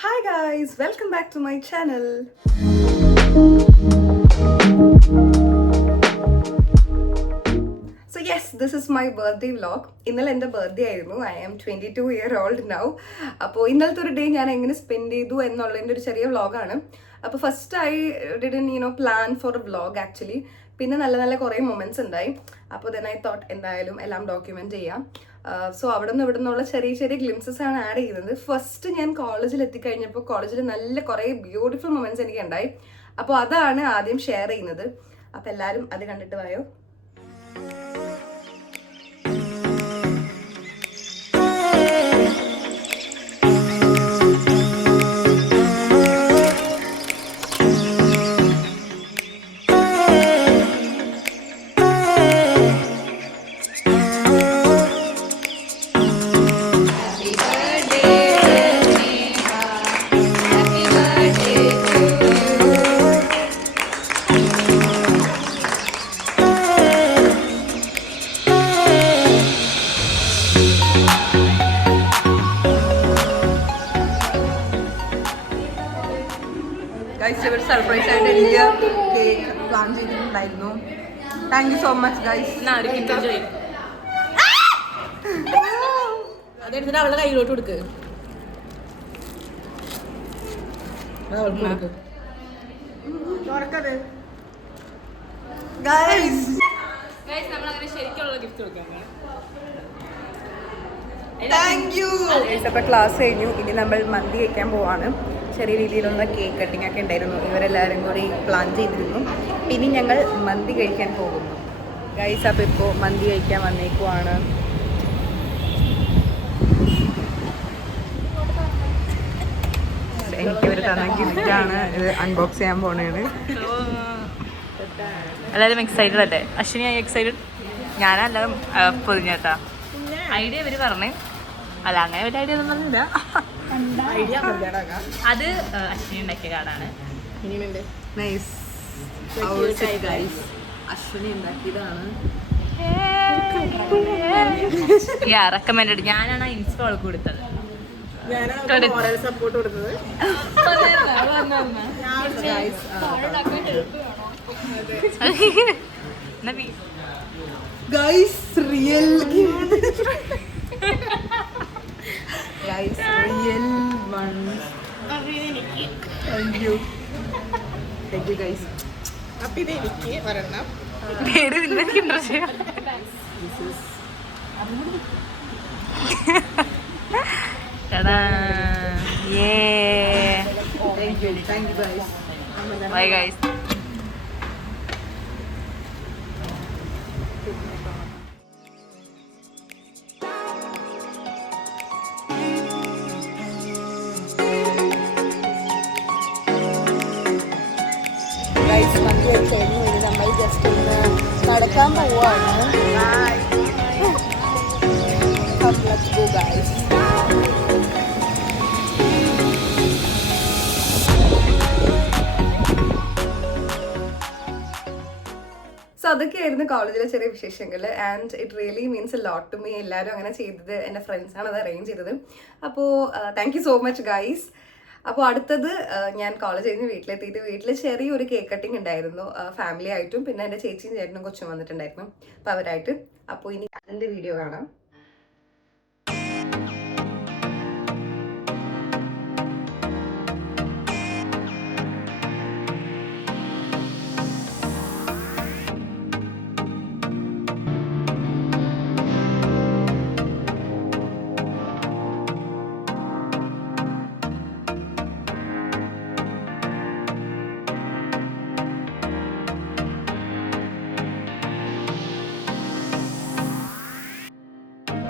Hi guys, welcome back to my channel. So yes, this is my birthday vlog. ഇന്നലെ എൻ്റെ birthday ആയിരുന്നു. I am 22-year-old now. അപ്പോൾ ഇന്നലത്തെ ഒരു day ഞാൻ എങ്ങനെ സ്പെൻഡ് ചെയ്തു എന്നുള്ളതിൻ്റെ ഒരു ചെറിയ വ്ളോഗാണ്. അപ്പോൾ first I didn't plan for A vlog actually. പിന്നെ നല്ല നല്ല കുറേ മൊമെൻറ്റ്സ് ഉണ്ടായി. അപ്പോൾ ദെൻ ഐ തോട്ട് എന്തായാലും എല്ലാം ഡോക്യുമെൻറ്റ് ചെയ്യാം. സോ അവിടെ നിന്ന് ഇവിടെ നിന്നുള്ള ചെറിയ ചെറിയ ഗ്ലിംസസ് ആണ് ആഡ് ചെയ്യുന്നത്. ഫസ്റ്റ് ഞാൻ കോളേജിൽ എത്തിക്കഴിഞ്ഞപ്പോൾ കോളേജിൽ നല്ല കുറേ ബ്യൂട്ടിഫുൾ മൊമെൻറ്റ്സ് എനിക്ക് ഉണ്ടായി. അപ്പോൾ അതാണ് ആദ്യം ഷെയർ ചെയ്യുന്നത്. അപ്പോൾ എല്ലാവരും അത് കണ്ടിട്ട് വായോ. ഇവർ സർപ്രൈസ് ആയിട്ട് എനിക്ക് കേക്ക് പ്ലാൻ ചെയ്തിട്ടുണ്ടായിരുന്നു. Thank you so much guys. അതെടുത്തിട്ട് അവളുടെ കയ്യിലോട്ട് കൊടുക്ക്. അപ്പോൾ ക്ലാസ് കഴിഞ്ഞു. ഇനി നമ്മൾ മന്തി കഴിക്കാൻ പോവാണ്. ചെറിയ രീതിയിലുള്ള കേക്ക് കട്ടിംഗ് ഒക്കെ ഉണ്ടായിരുന്നു. ഇവരെല്ലാവരും കൂടി പ്ലാൻ ചെയ്തിരുന്നു. പിന്നെ ഞങ്ങൾ മന്തി കഴിക്കാൻ പോകുന്നു ഗൈസ്. അപ്പോൾ ഇപ്പോൾ മന്തി കഴിക്കാൻ വന്നേക്കുവാണ്. എനിക്കിവർ തന്ന ഗിഫ്റ്റാണ്. ഇത് അൺബോക്സ് ചെയ്യാൻ പോണേണ്. എല്ലാവരും എക്സൈറ്റഡ് അല്ലേ? അശ്വിനി ആയി എക്സൈറ്റഡ്? ഞാനെല്ലാം പൊതിഞ്ഞേട്ടാ. ഐഡിയ ഇവർ പറഞ്ഞേ. അല്ല, അങ്ങനെ ഒരു ഐഡിയ ഒന്നും പറഞ്ഞില്ല. അത് അശ്വിനി ഉണ്ടാക്കിയ കാർഡാണ്. അശ്വിനി ഉണ്ടാക്കിയതാണ്. റെക്കമെൻഡഡ്. ഞാനാണ് ഇൻസ്റ്റോ ആൾക്ക് കൊടുത്തത്. സപ്പോർട്ട് കൊടുത്തത്. Guys real guys, real ones. Thank you guys. അപ്പോൾ ഇത് എനിക്ക് ഒരെണ്ണം. പേര് നിങ്ങൾക്ക് ഇൻട്രസ്റ്റ് ചെയ്യാം. Thank you guys. Bye guys. മന്തി കഴിച്ചു. ഇനി നമ്മൾ ജസ്റ്റ് ഒന്ന് നടക്കാൻ പോവാണ്. Let's go guys. സോ അതൊക്കെയായിരുന്നു കോളേജിലെ ചെറിയ വിശേഷങ്ങൾ. And it really means a lot to me. എല്ലാവരും അങ്ങനെ ചെയ്തത് എൻ്റെ ഫ്രണ്ട്സാണ് അത് അറേഞ്ച് ചെയ്തത്. അപ്പോൾ thank you so much guys. അപ്പോൾ അടുത്തത് ഞാൻ കോളേജ് കഴിഞ്ഞ് വീട്ടിലെത്തിയിട്ട് വീട്ടിൽ ചെറിയൊരു കേക്ക് കട്ടിങ് ഉണ്ടായിരുന്നു. ഫാമിലി ആയിട്ടും പിന്നെ എൻ്റെ ചേച്ചിയും ചേട്ടനും കൊച്ചും വന്നിട്ടുണ്ടായിരുന്നു. അപ്പോൾ അവരായിട്ട്. അപ്പോൾ ഇനി അതിൻ്റെ വീഡിയോ കാണാം.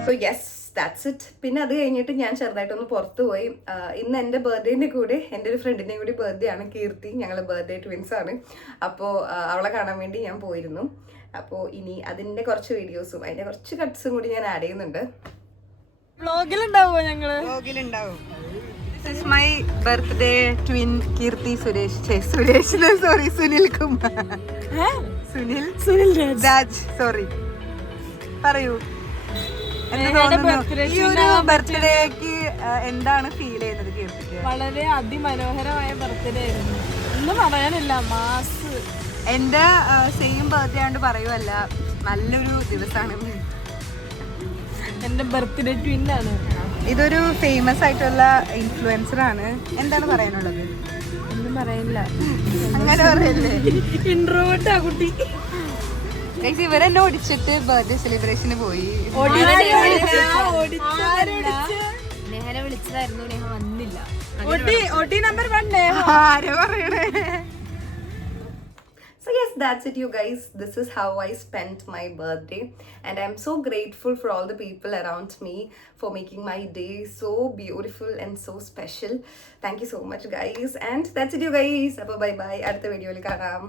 So yes, that's it. പിന്നെ അത് കഴിഞ്ഞിട്ട് ഞാൻ ചെറുതായിട്ടൊന്ന് പുറത്ത് പോയി. ഇന്ന് എൻ്റെ ബർത്ത്ഡേൻ്റെ കൂടെ എൻ്റെ ഒരു ഫ്രണ്ടിൻ്റെയും കൂടി ബർത്ത്ഡേ ആണ്, കീർത്തി. ഞങ്ങൾ ബർത്ത്ഡേ ട്വിൻസ് ആണ്. അപ്പോൾ അവളെ കാണാൻ വേണ്ടി ഞാൻ പോയിരുന്നു. അപ്പോൾ ഇനി അതിൻ്റെ കുറച്ച് വീഡിയോസും അതിൻ്റെ കുറച്ച് കട്ട്സും കൂടി ഞാൻ ആഡ് ചെയ്യുന്നുണ്ട്. വ്ളോഗിലുണ്ടാവോ? ഞങ്ങള് വ്ളോഗിലുണ്ടാവും. This is my birthday twin Keerthi Sunil Kumar. Sunil Raj. Sorry, പറയൂ. ഈ ഒരു ബർത്ത്ഡേക്ക് എന്താണ് ഫീൽ ചെയ്യുന്നത് കീർത്തിക്ക്? വളരെ അതിമനോഹരമായ ബർത്ത്ഡേ ആയിരുന്നു. ഒന്നും പറയാനില്ല, മാസ്. എൻ്റെ സെയിം ബർത്ത്ഡേ ആണ്ട് പറയുമല്ല, നല്ലൊരു ദിവസമാണ്. എൻ്റെ ബർത്ത്ഡേ ട്വിൻ ആണ്. ഇതൊരു ഫേമസ് ആയിട്ടുള്ള ഇൻഫ്ലുവൻസർ ആണ്. എന്താണ് പറയാനുള്ളത്? ഒന്നും പറയാനില്ല. അങ്ങനെ പറയല്ലേ. ഇൻട്രോവേർട്ട് ആ കുട്ടി. ഇവരെന്നെ ഓടിച്ചിട്ട് ബർത്ത്ഡേ സെലിബ്രേഷന് പോയി. നെഹനെ വിളിച്ചതായിരുന്നു, നെഹ വന്നില്ല. നമ്പർ 1 ആരോ പറയണേ. So yes, that's it you guys. This is how I spent my birthday and I'm so grateful for all the people around me for making my day so beautiful and so special. Thank you so much guys, and that's it you guys. Bye bye. Adutha video il കാണാം.